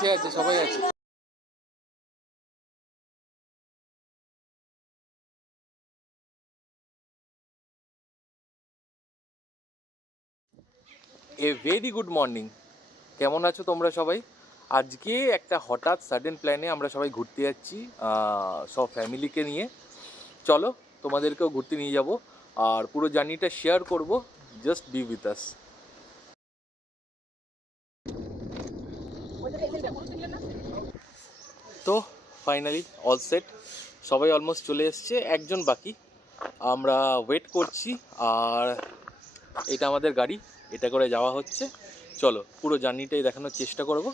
আছে আছে সবাই আছে। A very good morning. কেমন আছো তোমরা সবাই? আজকে একটা হঠাৎ সাডেন প্ল্যানে আমরা সবাই ঘুরতে যাচ্ছি সব ফ্যামিলিকে নিয়ে। চলো তোমাদেরকেও ঘুরতে নিয়ে যাব আর পুরো জার্নিটা শেয়ার করব। Just be with us. তো ফাইনালি অল সেট, সবাই অলমোস্ট চলে এসছে, একজন বাকি। আমরা ওয়েট করছি আর এটা আমাদের গাড়ি, এটা করে যাওয়া হচ্ছে। চলো পুরো জার্নিটাই দেখানোর চেষ্টা করব।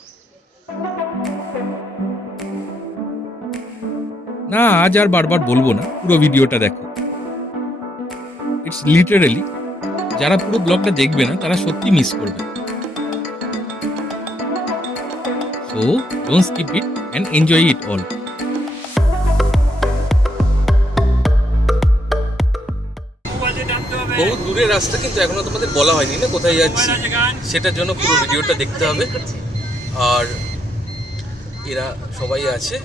না, আজ আর বারবার বলবো না, পুরো ভিডিওটা দেখো। ইটস লিটারালি, যারা পুরো ব্লগটা দেখবে না তারা সত্যি মিস করবে। So don't skip it and enjoy it all. বহু দূরের রাস্তা, কিন্তু এখনো তোমাদের বলা হয়নি না কোথায় যাচ্ছি, সেটার জন্য পুরো ভিডিওটা দেখতে হবে। আর এরা সবাই আছে,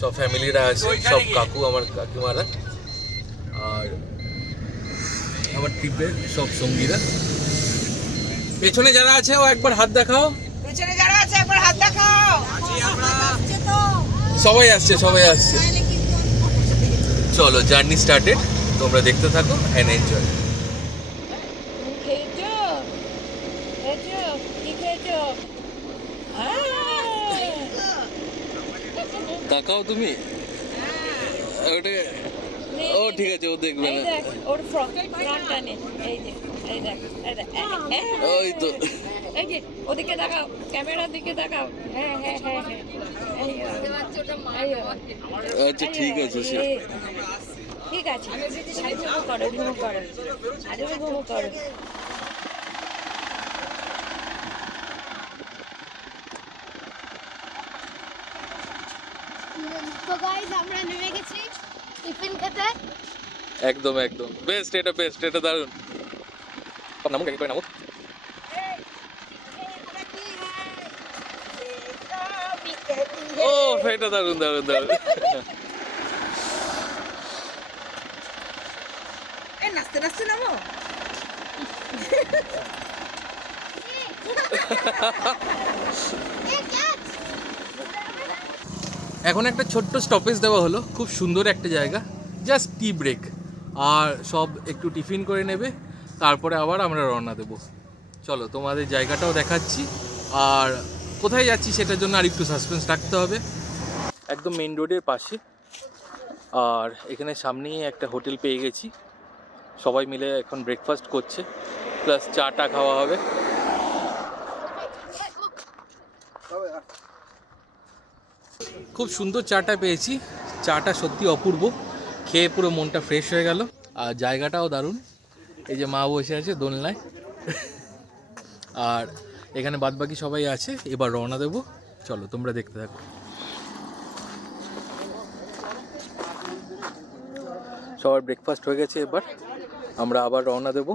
সব ফ্যামিলিরা আছে, সব কাকু, আমার কাকিমারা আর আমার ট্রিপের সব সঙ্গীরা। পেছনে যারা আছে ও একবার হাত দেখাও। পেছনে যারা আছে একবার হাত দেখাও। সবাই আসছে, সবাই আসছে। চলো জার্নি স্টার্টেড, তোমরা দেখতে থাকো এন্ড এনজয়। তাকাও তুমি ওটা। ও ঠিক আছে, ও দেখবে না। ওর ফ্রন্টটা নে, এই যে এই দেখ, ওই তো এই যে ওদিকে তাকাও, ক্যামেরার দিকে তাকাও। হ্যাঁ হ্যাঁ হ্যাঁ হ্যাঁ, আচ্ছা ঠিক আছে, সে ঠিক আছে। ঘুমো করো, ঘুমো করো, আরে ঘুমো করো। তো গাইস আমরা নেমে গেছি টিফিন খেতে। একদম একদম বেস্ট, এটা বেস্ট, এটা দারুণ। নামুক আগে করে নামুক। ও এটা দারুণ দারুণ দারুণ। এই নাচতে নাচতে নামো। এখন একটা ছোট্ট স্টপেজ দেওয়া হলো, খুব সুন্দর একটা জায়গা, জাস্ট টি ব্রেক। আর সব একটু টিফিন করে নেবে, তারপরে আবার আমরা রওনা দেবো। চলো তোমাদের জায়গাটাও দেখাচ্ছি, আর কোথায় যাচ্ছি সেটার জন্য আর একটু সাসপেন্স রাখতে হবে। একদম মেন রোডের পাশে, আর এখানে সামনেই একটা হোটেল পেয়ে গেছি। সবাই মিলে এখন ব্রেকফাস্ট করছে, প্লাস চাটা খাওয়া হবে। খুব সুন্দর চাটা পেয়েছি, চাটা সত্যি অপূর্ব, খেয়ে পুরো মনটা ফ্রেশ হয়ে গেল। আর জায়গাটাও দারুণ, এই যে মা বসে আছে দোলনায়, আর এখানে বাদবাকি সবাই আছে। এবার রওনা দেবো, চলো তোমরা দেখতে থাকো। সবার ব্রেকফাস্ট হয়ে গেছে, এবার আমরা আবার রওনা দেবো।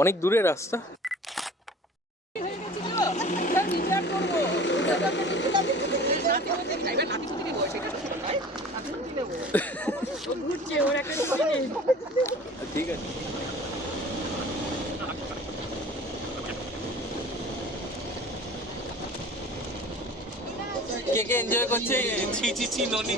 অনেক দূরের রাস্তা। ঠিক আছে, কে কে এনজয় করছে? ছি ছি ছি ননি।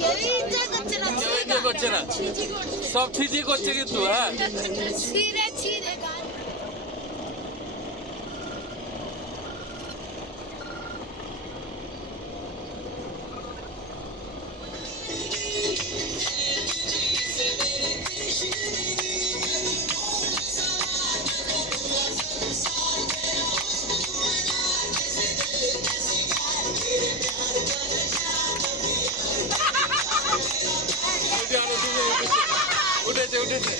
কেউ এনজয় করছে না, কেউ এনজয় করছে না, সব ছিছি করছে কিন্তু। হ্যাঁ ছিঁড়ে ছিঁড়ে গান। উঠেছে উঠেছে।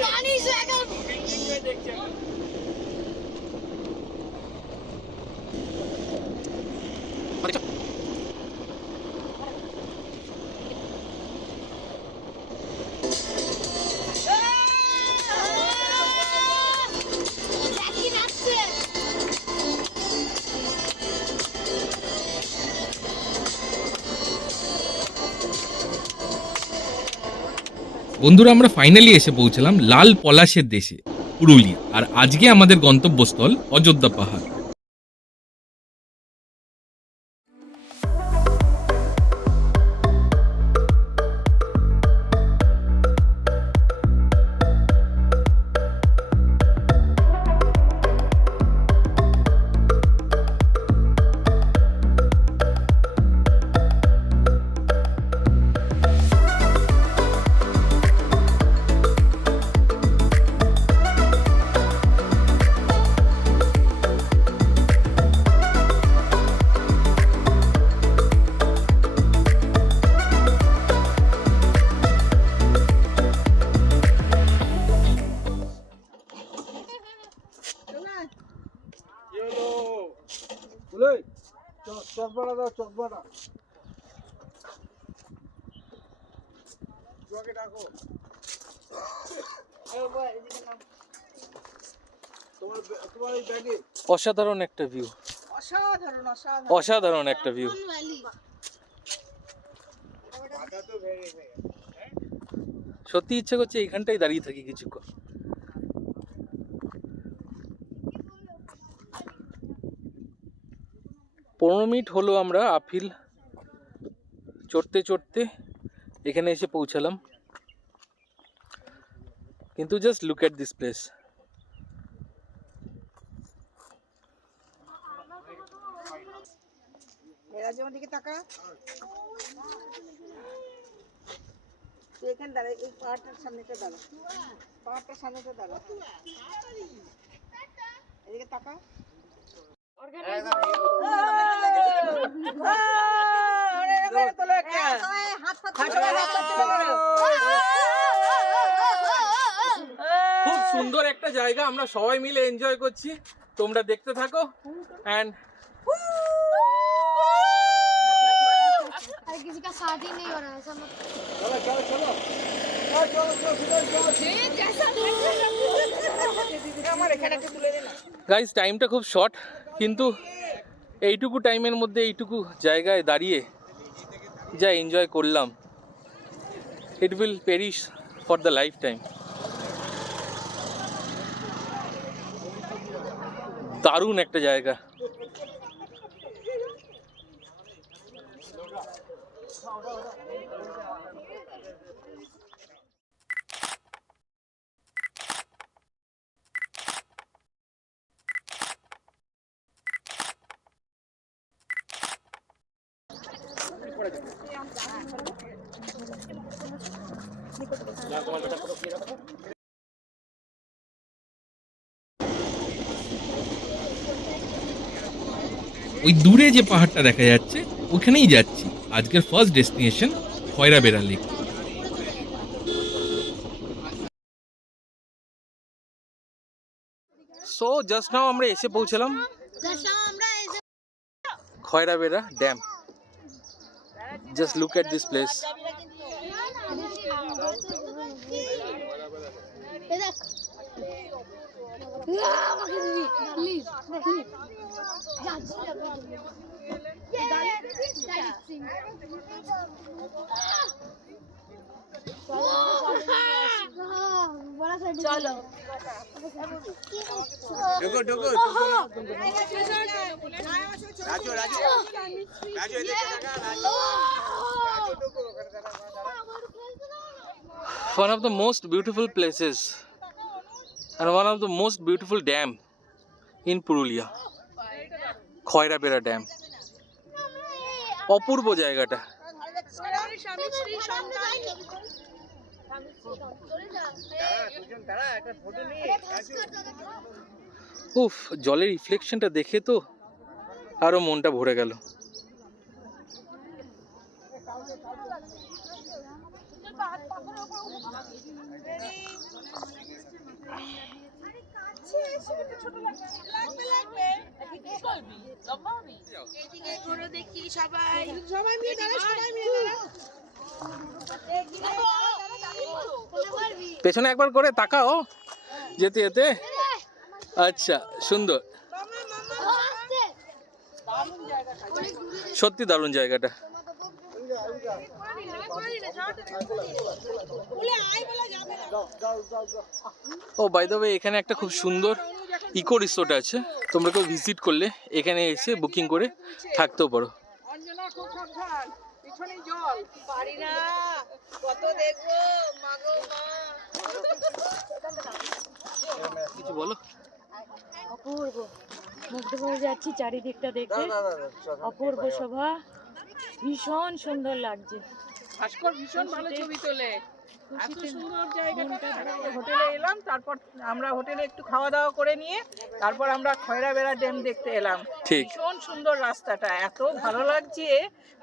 জানিস এখন জ্যাকি নাচছে। বন্ধুরা, আমরা ফাইনালি এসে পৌঁছলাম লাল পলাশের দেশে, পুরুলিয়া। আর আজকে আমাদের গন্তব্যস্থল অযোধ্যা পাহাড়। অসাধারণ একটা ভিউ, অসাধারণ একটা ভিউ। সত্যি ইচ্ছে করছে এইখানটাই দাঁড়িয়ে থাকি কিছুক্ষণ। পনেরো মিনিট হলো আমরা আপিল চড়তে চড়তে এখানে এসে পৌঁছালাম, কিন্তু just look at this place. দিকে তাকা, তুই এখানে দাঁড়া, এই পাহাড়টার সামনেটা দাঁড়া, পাহাড়টার সামনেটা দাঁড়া, এদিকে তাকা। খুব সুন্দর একটা জায়গা, আমরা সবাই মিলে এনজয় করছি, তোমরা দেখতে থাকো। এন্ড किसी का साथ ही नहीं हो रहा है, ऐसा मत গাইস, টাইমটা খুব শর্ট, কিন্তু এইটুকু টাইমের মধ্যে এইটুকু জায়গায় দাঁড়িয়ে যা এনজয় করলাম, it will perish for the life time. দারুণ একটা জায়গা। ওই দূরে যে পাহাড়টা দেখা যাচ্ছে ওখানেই যাচ্ছি। আজকের first destination Khairabera lake. So just now আমরা এসে পৌঁছলাম Khairabera dam. Just look at this place. चलो One of the most beautiful places and one of the most beautiful dam in Purulia, Khoirabera dam. অপূর্ব জায়গাটা। উফ, জলের রিফ্লেকশনটা দেখে তো আরো মনটা ভরে গেল। এদিকে ঘুরে দেখি সবাই সবাই মিলে দাঁড়া সবাই মিলে পেছনে একবার করে তাকাও যেতে যেতে। আচ্ছা, সুন্দর, সত্যি দারুণ জায়গাটা। ও বাই দ্য ওয়ে, এখানে একটা খুব সুন্দর ইকো রিসোর্ট আছে, তোমরা কেউ ভিজিট করলে এখানে এসে বুকিং করে থাকতেও পারো। অঞ্জনা খুব সাবধান, পিছনে জল পারি না, কত দেখবো মাগো মা। কিছু বলো। অপূর্ব, মুগ্ধ হয়ে যাচ্ছি চারিদিকটা দেখে, অপূর্ব শোভা, ভীষণ সুন্দর লাগছে। ভাস্কর ভীষণ ভালো ছবি তোলে, এত সুন্দর জায়গাটা। হোটেলে এলাম, তারপর আমরা হোটেলে একটু খাওয়া দাওয়া করে নিয়ে তারপর আমরা খয়রাবেড়া ড্যাম দেখতে এলাম। ঠিক। ভীষণ সুন্দর রাস্তাটা, এত ভালো লাগছে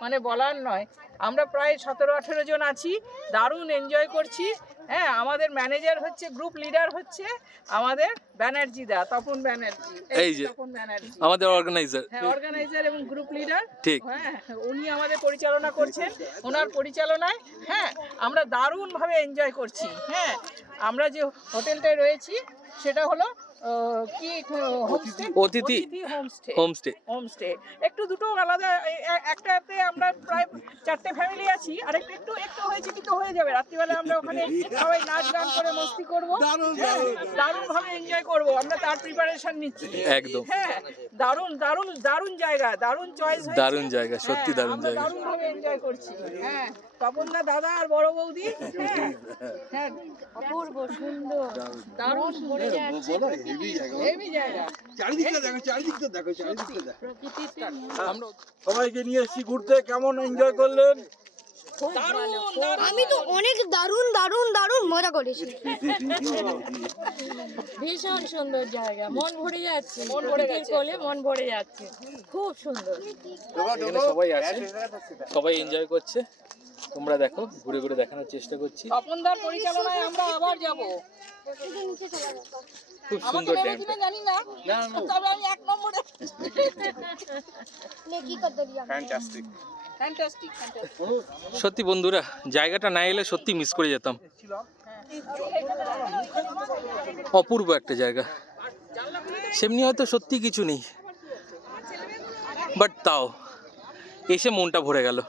মানে বলার নয়। আমরা প্রায় 17-18 জন আছি, দারুণ এনজয় করছি। হ্যাঁ, আমাদের ম্যানেজার হচ্ছে, গ্রুপ লিডার হচ্ছে আমাদের ব্যানার্জি দা, তপন ব্যানার্জি। এই যে তপন ব্যানার্জি আমাদের অর্গানাইজার। হ্যাঁ, অর্গানাইজার এবং গ্রুপ লিডার। ঠিক। হ্যাঁ, উনি আমাদের পরিচালনা করছেন, ওনার পরিচালনায় হ্যাঁ আমরা দারুণভাবে এনজয় করছি। হ্যাঁ, আমরা যে হোটেলটায় রয়েছি সেটা হলো কি হোমস্টে, অতিথি হোমস্টে। হোমস্টে। হোমস্টে একটু দুটো আলাদা, একটাতে আমরা প্রায় 4টে ফ্যামিলি আছি, আর একটু একটু হয়েছে কিন্তু হয়ে যাবে। রাত্রিবেলা আমরা ওখানে সবাই নাচ গান করে মস্তি করবো, দারুণভাবে এনজয় করবো, আমরা তার প্রিপারেশন নিচ্ছি একদম। হ্যাঁ, দারুণ দারুণ দারুণ জায়গা, দারুণ চয়েস, দারুণ জায়গা, সত্যি দারুণ জায়গা। দারুণ ভাবে এনজয় করছি। হ্যাঁ, তপনদা দাদা আর বড় বৌদি, হ্যাঁ হ্যাঁ, অপূর্ব সুন্দর, দারুণ ভরে যাচ্ছে হেভি জায়গা। চারিদিকটা দেখো, চারিদিকটা দেখো, চারিদিকটা দেখো। প্রকৃতিতে। আমরা সবাইকে নিয়ে এসেছি ঘুরতে, কেমন এনজয় করলেন? দারুণ দারুণ। আমি তো অনেক দারুণ দারুণ দারুণ মজা করেছি। ভীষণ সুন্দর জায়গা, মন ভরে যাচ্ছে, মন ভরে প্রকৃতির গেছে। কোলে মন ভরে যাচ্ছে, খুব সুন্দর। এখানে সবাই আছে, সবাই এনজয় করছে। তোমরা দেখো, ঘুরে ঘুরে দেখানোর চেষ্টা করছি। তপনদার পরিচালনায় আমরা আবার যাব। খুব আমাকে সুন্দর নেবে ড্যামটা। কিনা জানি না, তবে আমি 1 নম্বরে। নেকি কর দিলাম। Fantastic fantastic. সত্যি বন্ধুরা, জায়গাটা না এলে সত্যি মিস করে যেতাম। অপূর্ব একটা জায়গা, সেমনি হয়তো সত্যি কিছু নেই, বাট তাও এসে মনটা ভরে গেল।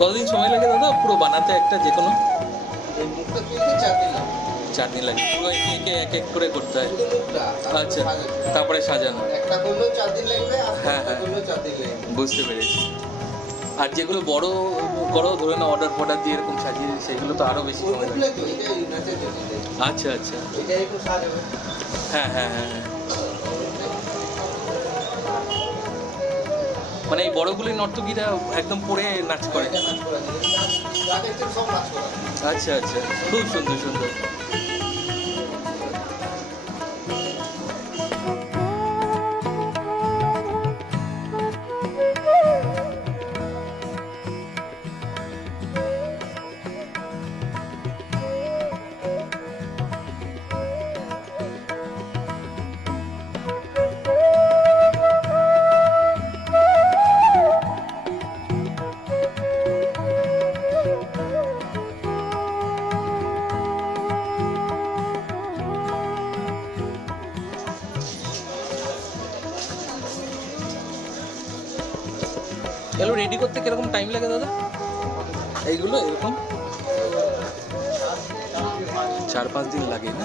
কতদিন সময় লাগে দাদা পুরো বানাতে একটা যে কোনো? 4 দিন লাগে, পুরো একে এক এক করে করতে হয়। আচ্ছা, তারপরে সাজানো। একটা করলেও 4 দিন লাগবে, আর হ্যাঁ, একটা হ্যাঁ। করলেও 4 দিন লাগবে। বুঝতে পেরেছি। আর যেগুলো বড় করো, ধরে না অর্ডার ফর্ডার দিয়ে এরকম সাজিয়ে, সেগুলো তো আরো বেশি সময় লাগে। ওইগুলো তো, এটা ইউনাইটেড এটাই। আচ্ছা আচ্ছা, এটা একটু সাজাবে। হ্যাঁ হ্যাঁ হ্যাঁ হ্যাঁ। মানে এই বড়গুলি নর্তকীরা একদম পরে নাচ করে। প্রাকৃতিক সব নাচ করা। আচ্ছা আচ্ছা, খুব সুন্দর সুন্দর। এগুলো রেডি করতে কিরকম টাইম লাগে দাদা? এইগুলো এরকম 4-5 দিন লাগে না?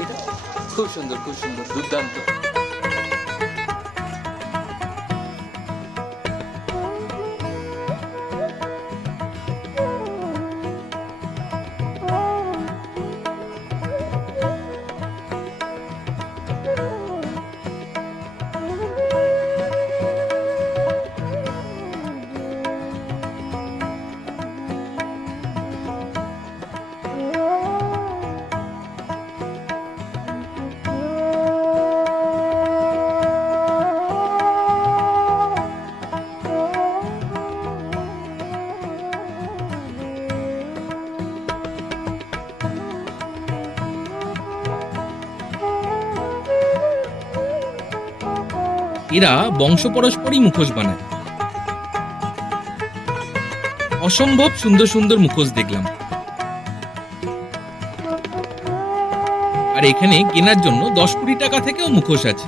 এটা খুব সুন্দর, খুব সুন্দর, দুর্দান্ত। এরা বংশ পরস্পরই মুখোশ বানায়। অসম্ভব সুন্দর সুন্দর মুখোশ দেখলাম। আর এখানে কেনার জন্য 10-20 টাকা থেকেও মুখোশ আছে।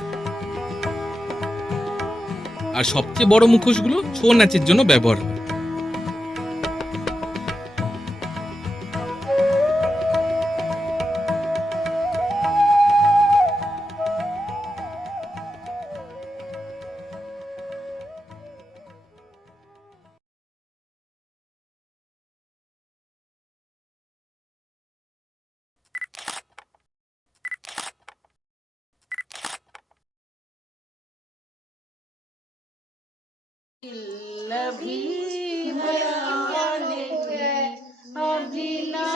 আর সবচেয়ে বড় মুখোশগুলো ছৌ নাচের জন্য ব্যবহার হয়। अभी भराने अभी ना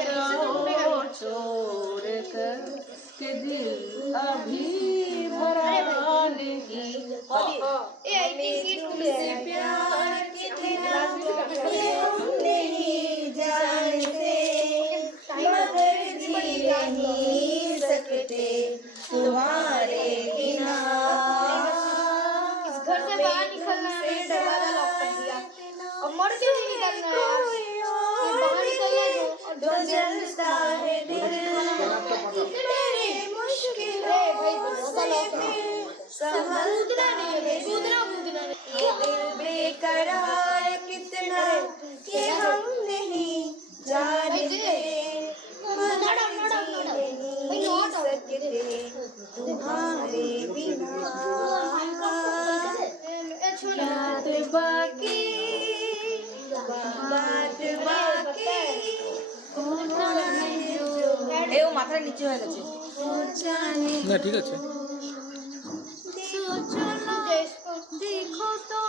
जाओ छोड़ कर के दिल अभी भराने तुमसे प्यार कितना ये हम नहीं जानते मगर जी नहीं सकते तुम्हारे बिना घर से बाहर निकलना है दरवाजा लॉक कर दिया और मर के नहीं निकलना है यार बाहर निकलना है जो जलता है दिल मेरी मुश्किल है भाई दरवाजा लॉक कूदना नहीं है कूदना नहीं ये दिल बेकरार कितना ये हम नहीं जानते तुम्हारे बिना बात बाकी ও মাথার নিচে হয়ে গেছে। না ঠিক আছে। देखो तो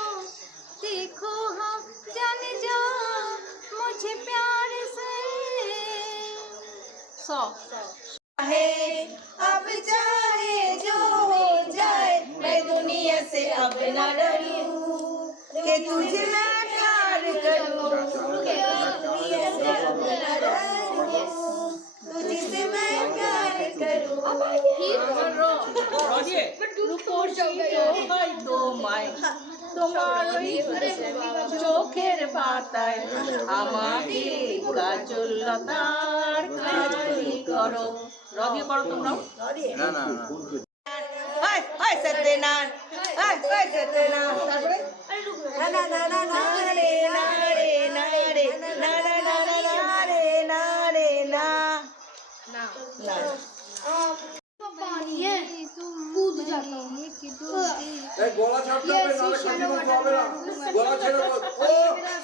देखो हम जाने जा मुझे प्यार से है अब चाहे जो हो जाए मैं दुनिया से अब न डरूं कि तुझे मैं प्यार करूं दुनिया से अब न डरूं तुझसे मैं प्यार करूं চোখের পাতায় আমাকে কাজল লতার কাজলি করো রবি করো তোমরা না না high high Satyanarayan high high Satyanarayan তারপরে না না না না রে না রে না রে না না না না রে না রে না না पानी है कूद जाता हूँ এই গলা ছাড়তে হবে না কন্টিনিউ হবে না গলা ছেড়ে ও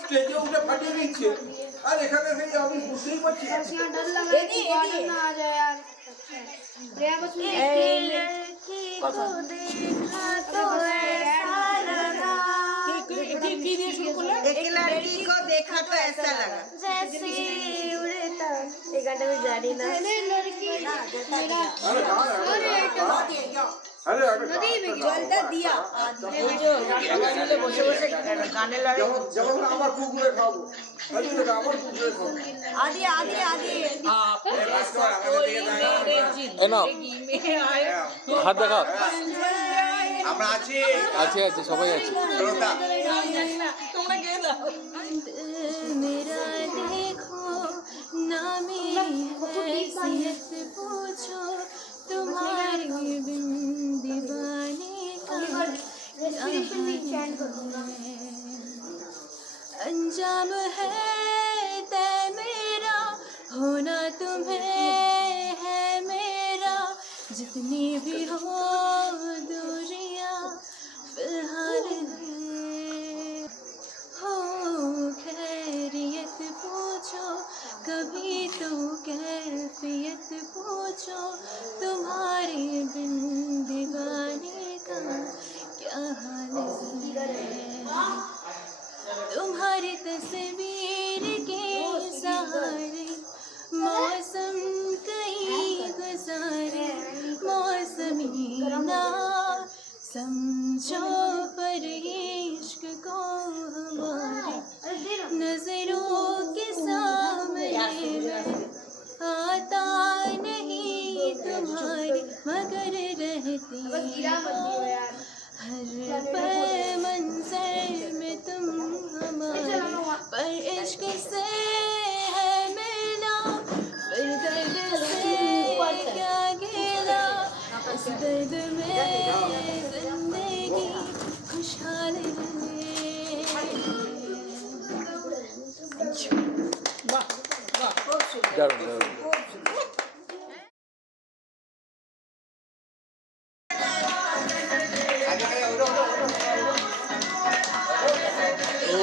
স্টেজে উঠে ফাটিয়ে দিচ্ছে আর এখানে সেই আমি বুঝতেই পারছি यहाँ डर लग रहा है कि बादल ना आ जाए यार देखा तो ऐसा লাগা जैसे उड़ता ये गाना मैं जानी ना लड़की मेरा আরে আরে জলটা দিয়া এই যে গানে বসে বসে গানে লাগে যেমন আমার কুকুরে খাবো আরে আমার কুকুরে খাবো আদি আদি আদি এ নাও হাত দেখাও আমরা আছি আছে আছে সবাই আছে তোমরা গিয়ে দাও मेरा देखो ना मेरी हैसियत पूछो तुम्हारे बिन दीवाने का अंजाम है तय मेरा होना तुम्हें है मेरा जितनी भी हो दूरियां फिलहाल हो खैरियत पूछो कभी तो कैफियत पूछो तुम्हारे बिन दीवाने का क्या हाल है तुम्हारी तस्वीर के सहारे मौसम कई गुजारे मौसमी ना समझो पर इश्क को हमारे नजरों के सामने मैं आता नहीं तुम्हारे मगर रहती हो हर पल मंजर में तुम हमारे पर इश्क से है मिलना फिर दर्द से क्या गिला इस दर्द में जिंदगी खुशहाल দারুণ দারুণ ও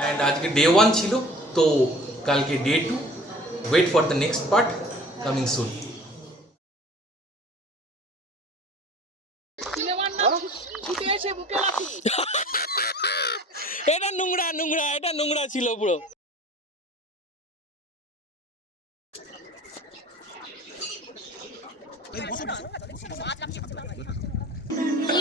অ্যান্ড আজকে ডে 1 ছিল, তো কালকে day 2। Wait for the next part coming soon. সিনেমার নাম ছুটে এসে বুকে লাথি এটা নোংরা নোংরা, এটা নোংরা ছিল পুরো। কি